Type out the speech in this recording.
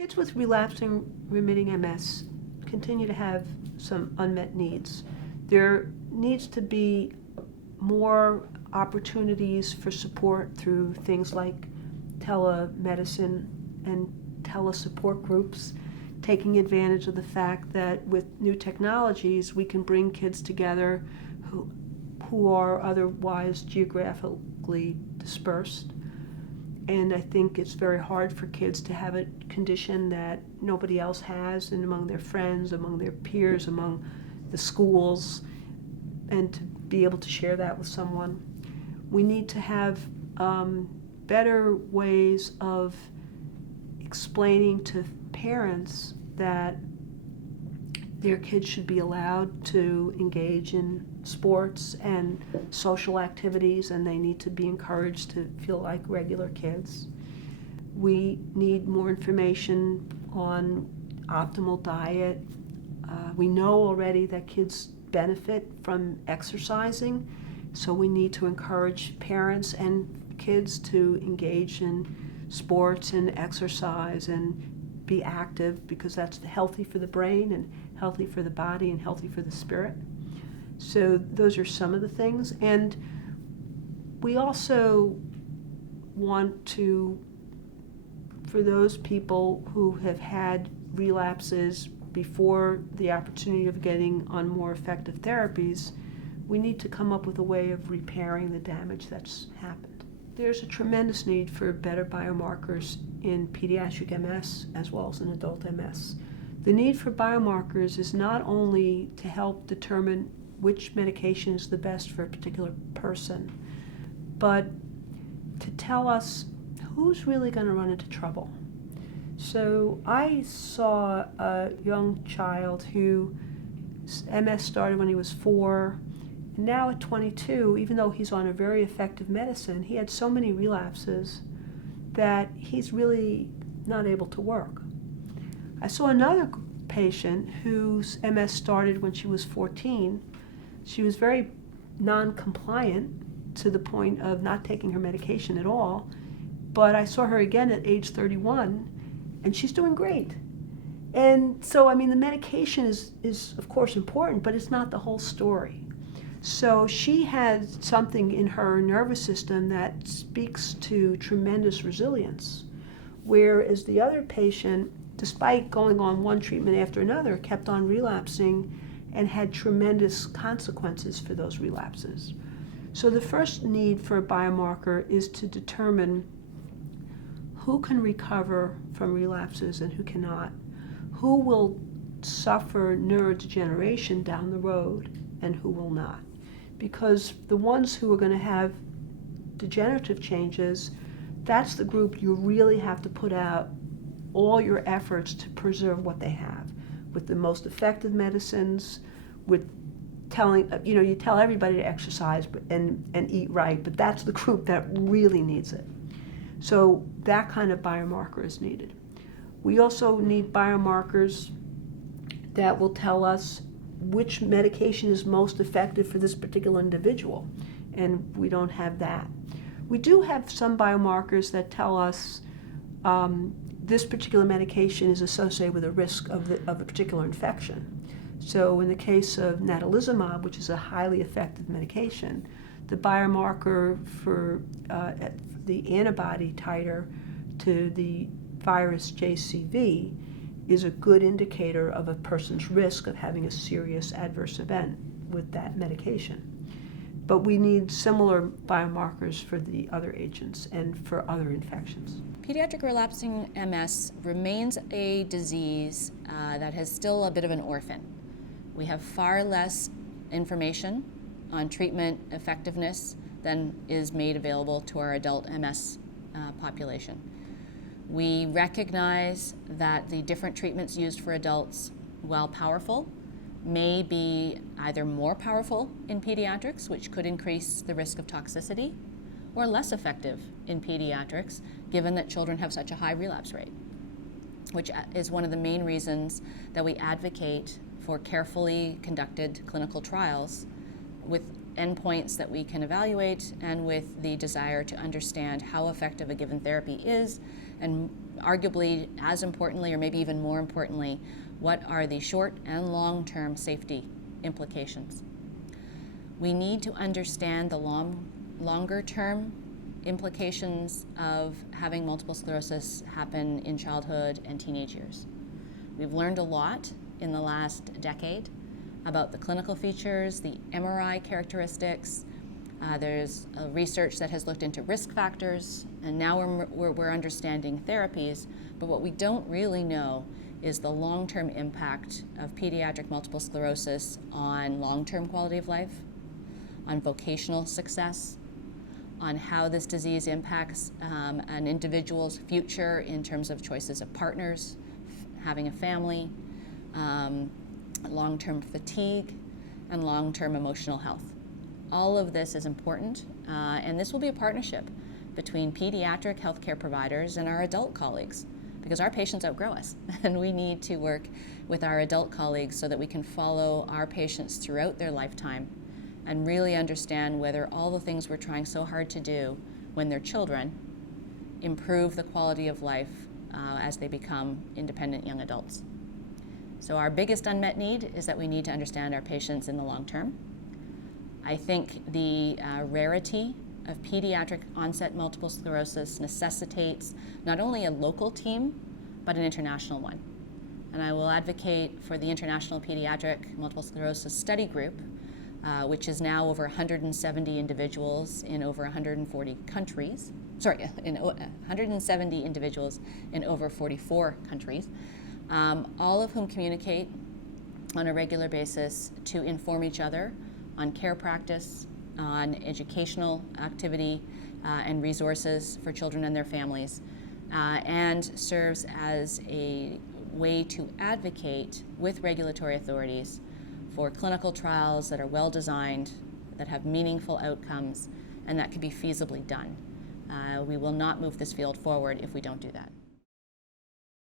Kids with relapsing remitting MS continue to have some unmet needs. There needs to be more opportunities for support through things like telemedicine and telesupport groups, taking advantage of the fact that with new technologies we can bring kids together who are otherwise geographically dispersed. And I think it's very hard for kids to have a condition that nobody else has, and among their friends, among their peers, among the schools, and to be able to share that with someone. We need to have better ways of explaining to parents that their kids should be allowed to engage in sports and social activities, and they need to be encouraged to feel like regular kids. We need more information on optimal diet. We know already that kids benefit from exercising, so we need to encourage parents and kids to engage in sports and exercise and be active, because that's healthy for the brain and healthy for the body and healthy for the spirit. So those are some of the things. And we also want to, for those people who have had relapses before the opportunity of getting on more effective therapies, we need to come up with a way of repairing the damage that's happened. There's a tremendous need for better biomarkers in pediatric MS as well as in adult MS. The need for biomarkers is not only to help determine which medication is the best for a particular person, but to tell us who's really going to run into trouble. So I saw a young child who MS started when he was 4, and now at 22, even though he's on a very effective medicine, he had so many relapses that he's really not able to work. I saw another patient whose MS started when she was 14. She was very non-compliant to the point of not taking her medication at all, but I saw her again at age 31, and she's doing great. And so, I mean, the medication is of course important, but it's not the whole story. So she had something in her nervous system that speaks to tremendous resilience, whereas the other patient, despite going on one treatment after another, kept on relapsing and had tremendous consequences for those relapses. So the first need for a biomarker is to determine who can recover from relapses and who cannot, who will suffer neurodegeneration down the road and who will not. Because the ones who are going to have degenerative changes, that's the group you really have to put out all your efforts to preserve what they have, with the most effective medicines, with telling, you tell everybody to exercise and eat right, but that's the group that really needs it. So that kind of biomarker is needed. We also need biomarkers that will tell us which medication is most effective for this particular individual, and we don't have that. We do have some biomarkers that tell us this particular medication is associated with a risk of a particular infection. So in the case of natalizumab, which is a highly effective medication, the biomarker for the antibody titer to the virus JCV is a good indicator of a person's risk of having a serious adverse event with that medication. But we need similar biomarkers for the other agents and for other infections. Pediatric relapsing MS remains a disease that has still a bit of an orphan. We have far less information on treatment effectiveness than is made available to our adult MS population. We recognize that the different treatments used for adults, while powerful, may be either more powerful in pediatrics, which could increase the risk of toxicity, or less effective in pediatrics, given that children have such a high relapse rate, which is one of the main reasons that we advocate for carefully conducted clinical trials with endpoints that we can evaluate and with the desire to understand how effective a given therapy is, and arguably as importantly, or maybe even more importantly, what are the short and long-term safety implications. We need to understand the longer-term implications of having multiple sclerosis happen in childhood and teenage years. We've learned a lot in the last decade about the clinical features, the MRI characteristics. There's research that has looked into risk factors, and now we're understanding therapies, but what we don't really know is the long-term impact of pediatric multiple sclerosis on long-term quality of life, on vocational success, on how this disease impacts an individual's future in terms of choices of partners, having a family, long-term fatigue, and long-term emotional health. All of this is important, and this will be a partnership between pediatric healthcare providers and our adult colleagues, because our patients outgrow us, and we need to work with our adult colleagues so that we can follow our patients throughout their lifetime and really understand whether all the things we're trying so hard to do when they're children improve the quality of life as they become independent young adults. So our biggest unmet need is that we need to understand our patients in the long term. I think the rarity of pediatric onset multiple sclerosis necessitates not only a local team, but an international one. And I will advocate for the International Pediatric Multiple Sclerosis Study Group, which is now over 170 individuals in over 140 countries. Sorry, 170 individuals in over 44 countries, all of whom communicate on a regular basis to inform each other on care practice, on educational activity and resources for children and their families, and serves as a way to advocate with regulatory authorities for clinical trials that are well designed, that have meaningful outcomes, and that can be feasibly done. We will not move this field forward if we don't do that.